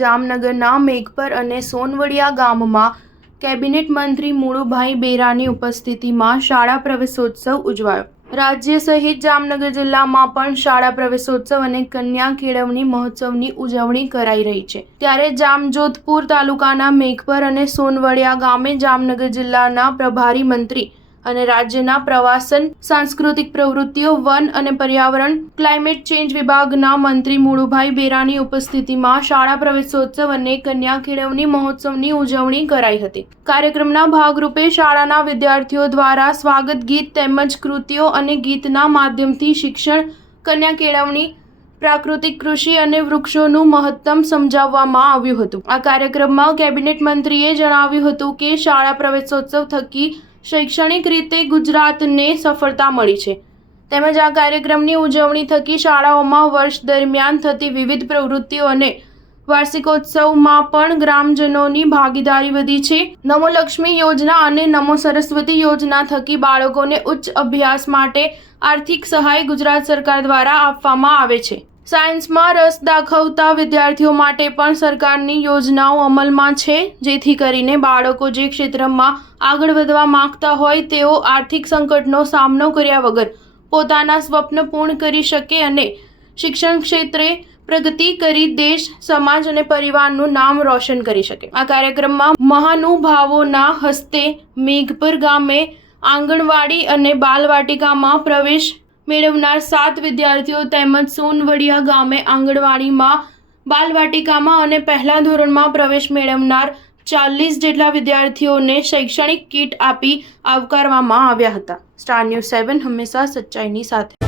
જામનગરના મેઘપર અને સોનવડિયા ગામમાં કેબિનેટ મંત્રી મુળુભાઈ બેરાની ઉપસ્થિતિમાં શાળા પ્રવેશોત્સવ ઉજવાયો. રાજ્ય સહિત જામનગર જિલ્લામાં પણ શાળા પ્રવેશોત્સવ અને કન્યા કેળવણી મહોત્સવની ઉજવણી કરાઈ રહી છે. ત્યારે જામજોધપુર તાલુકાના મેઘપર અને સોનવડિયા ગામે જામનગર જિલ્લાના પ્રભારી મંત્રી અને રાજ્યના પ્રવાસન, સાંસ્કૃતિક પ્રવૃત્તિઓ, વન અને પર્યાવરણ, ક્લાઇમેટ ચેન્જ વિભાગના મંત્રી મુળુભાઈ બેરાની ઉપસ્થિતિમાં શાળા પ્રવેશોત્સવ અને કન્યા કેળવણી મહોત્સવની ઉજવણી કરાઈ હતી. કાર્યક્રમના ભાગરૂપે શાળાના વિદ્યાર્થીઓ દ્વારા સ્વાગત ગીત તેમજ કૃતિઓ અને ગીતના માધ્યમથી શિક્ષણ, કન્યા કેળવણી, પ્રાકૃતિક કૃષિ અને વૃક્ષોનું મહત્વ સમજાવવામાં આવ્યું હતું. આ કાર્યક્રમમાં કેબિનેટ મંત્રીએ જણાવ્યું હતું કે શાળા પ્રવેશોત્સવ થકી શૈક્ષણિક રીતે ગુજરાતને સફળતા મળી છે. તેમજ આ કાર્યક્રમની ઉજવણી થકી શાળાઓમાં વર્ષ દરમિયાન થતી વિવિધ પ્રવૃત્તિઓ અને વાર્ષિકોત્સવમાં પણ ગ્રામજનોની ભાગીદારી વધી છે. નમો લક્ષ્મી યોજના અને નમો સરસ્વતી યોજના થકી બાળકોને ઉચ્ચ અભ્યાસ માટે આર્થિક સહાય ગુજરાત સરકાર દ્વારા આપવામાં આવે છે. સાયન્સમાં રસ દાખવતા વિદ્યાર્થીઓ માટે પણ સરકારની યોજનાઓ અમલમાં છે, જેથી કરીને બાળકો જે ક્ષેત્રમાં આગળ વધવા માંગતા હોય તેઓ આર્થિક સંકટનો સામનો કર્યા વગર પોતાના સ્વપ્ન પૂર્ણ કરી શકે અને શિક્ષણ ક્ષેત્રે પ્રગતિ કરી દેશ, સમાજ અને પરિવારનું નામ રોશન કરી શકે. આ કાર્યક્રમમાં મહાનુભાવોના હસ્તે મેઘપર ગામે આંગણવાડી અને બાલવાટિકામાં પ્રવેશ મેળવનાર 7 વિદ્યાર્થીઓ તેમજ સોનવડિયા ગામે આંગણવાડીમાં, બાલવાટિકામાં અને પહેલા ધોરણમાં પ્રવેશ મેળવનાર 40 જેટલા વિદ્યાર્થીઓને શૈક્ષણિક કીટ આપી આવકારવામાં આવ્યા હતા. સ્ટાર ન્યૂઝ 7 હંમેશા સચ્ચાઈની સાથે.